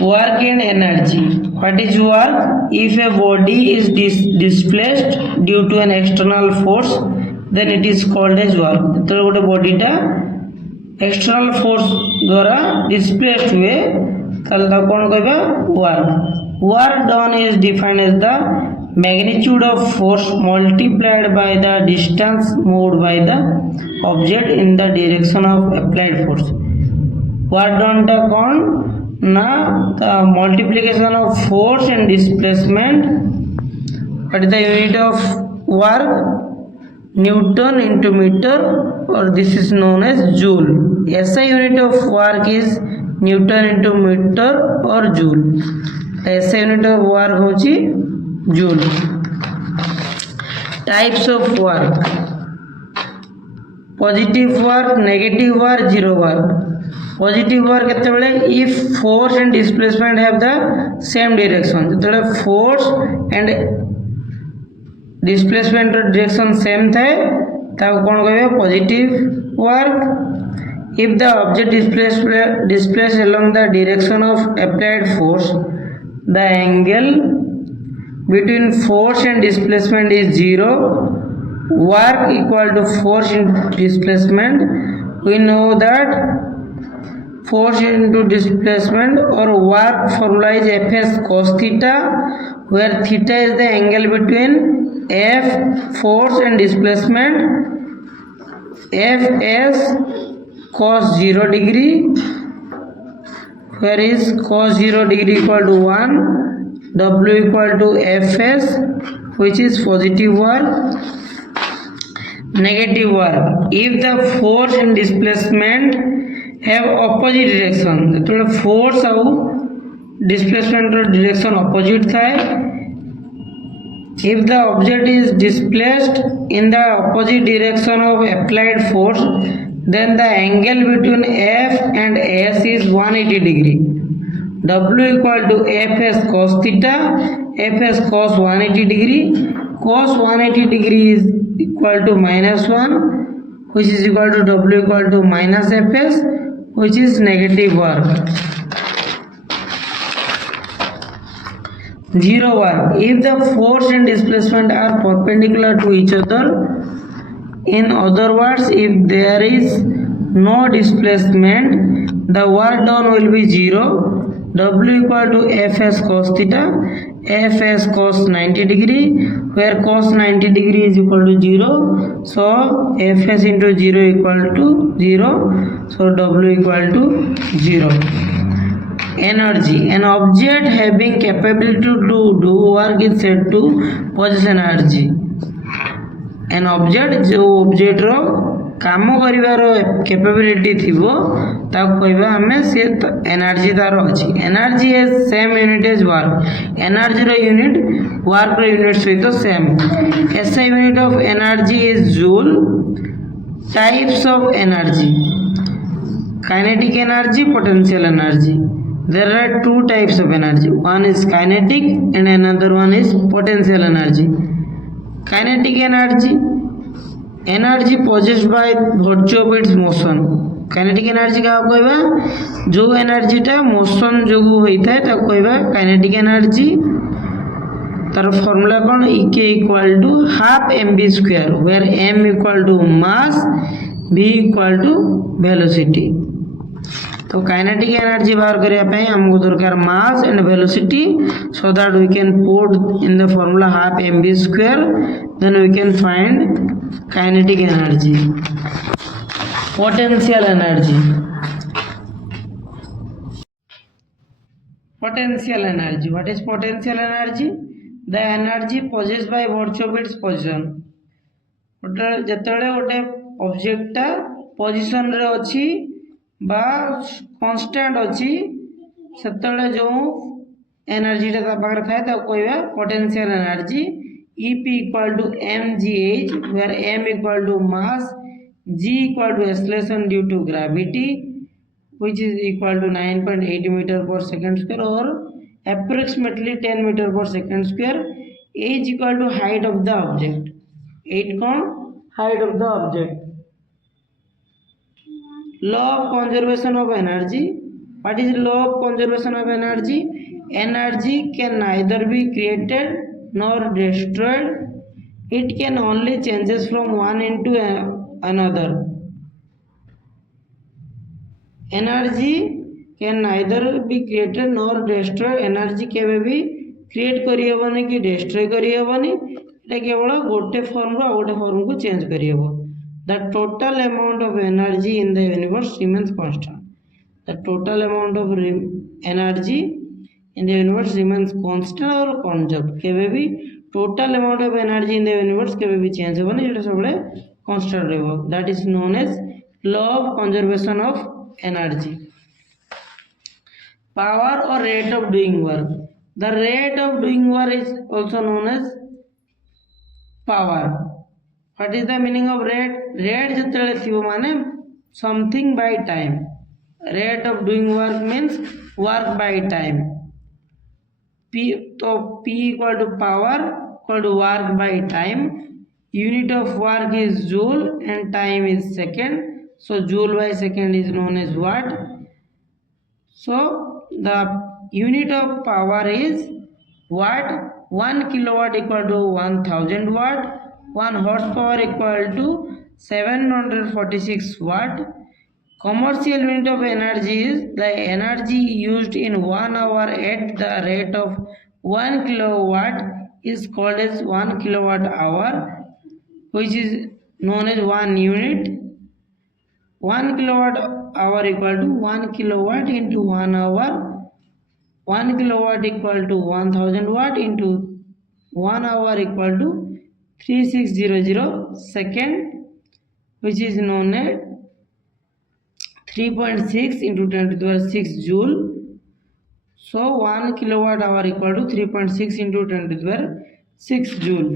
Work and energy. What is work? If a body is displaced due to an external force, then it is called as work. तो गोटे body टा external force द्वारा displaced हुए ताले ता कोन कहबा work. Work done is defined as the magnitude of force multiplied by the distance moved by the object in the direction of applied force. Work done टा कौन ना the multiplication of force and displacement. What is the unit of work? Newton into meter, or this is known as joule. SI unit of work is Newton into meter or joule. SI unit of work होची joule. Types of work: positive work, negative work, zero work. Positive work केतेबेले if force and displacement have the same direction. जेतेबेले force and displacement direction same थाए ताको कोन कहबे positive work. If the object displaced along the direction of applied force, the angle between force and displacement is zero. Work equal to force into displacement. We know that force into displacement or work formula is Fs cos theta, where theta is the angle between F force and displacement. Fs cos 0 degree, where is cos 0 degree equal to 1. W equal to Fs, which is positive work. Negative work: if the force and displacement have opposite direction, तो force और displacement direction opposite थाए. If the object is displaced in the opposite direction of applied force, then the angle between F and S is 180 degree. W equal to Fs cos theta, Fs cos 180 degree. Cos 180 degree is equal to -1, which is equal to W equal to minus Fs, which is negative work. Zero work: if the force and displacement are perpendicular to each other. In other words, if there is no displacement, the work done will be zero. W equal to Fs cos theta, Fs cos 90 degree, where cos 90 degree is equal to 0. So Fs into 0 equal to 0. So W equal to 0. Energy: an object having capability to do work is said to possess energy. An object जो object रो काम करिवार capability थिबो ताको कहबा हमें से energy तार अछि. Energy is same unit as work. Energy रो यूनिट वर्क रो यूनिट सहित same. SI unit of energy is joule. Types of energy: kinetic energy, potential energy. There are two types of energy. One is kinetic and another one is potential energy. Kinetic energy: energy possessed by virtue of its motion. Kinetic energy का कहबा जो energy टा motion जो होइता है ता कहबा kinetic energy. तार formula cone E equal to half mv square, where m equal to mass, v equal to velocity. तो काइनेटिक एनर्जी बाहर करिया पे हमको दरकार mass and velocity, so that we can put in the formula half mv square, then we can find kinetic energy. Potential energy. Potential energy. What is potential energy? The energy possessed by virtue of its position. जेतले गोटे object टा position रे अछि बा constant अछि सेतले जो energy टा ता पाखरे थाए ता कहबा potential energy. EP equal to mgh, where m equal to mass, g equal to acceleration due to gravity, which is equal to 9.8 meter per second square, or approximately 10 meter per second square. H equal to height of the object. 8 कौन height of the object. Law of conservation of energy. What is law of conservation of energy? Energy can neither be created nor destroyed. It can only changes from one into another. Energy can neither be created nor destroyed. Energy केवे भी create करी हेबनी कि destroy करी हेबनी, एटा केवल गोटे form रो गोटे form को change करी हेबो. The total amount of energy in the universe remains constant. The total amount of energy in the universe remains constant और कंजर्व. केवे भी total amount of energy in the universe केवे भी change हेबनी, एटा सबले कांस्टेंट रहबो. That is known as law of conservation of energy. Power or rate of doing work. The rate of doing work is also known as power. What is the meaning of rate? Rate जतले थिबो माने something by time. Rate of doing work means work by time. P तो P equal to power equal to work by time. Unit of work is joule and time is second. So joule by second is known as watt. So the unit of power is watt. 1 kilowatt equal to 1000 watt. 1 horsepower equal to 746 watt. Commercial unit of energy is the energy used in 1 hour at the rate of 1 kilowatt is called as 1 kilowatt hour, which is known as 1 unit. 1 kilowatt hour equal to 1 kilowatt into 1 hour. 1 kilowatt equal to 1000 watt into 1 hour equal to 3600 second, which is known as 3.6 into 10 to the power 6 joule. So 1 kilowatt hour equal to 3.6 into 10 to the power 6 joule.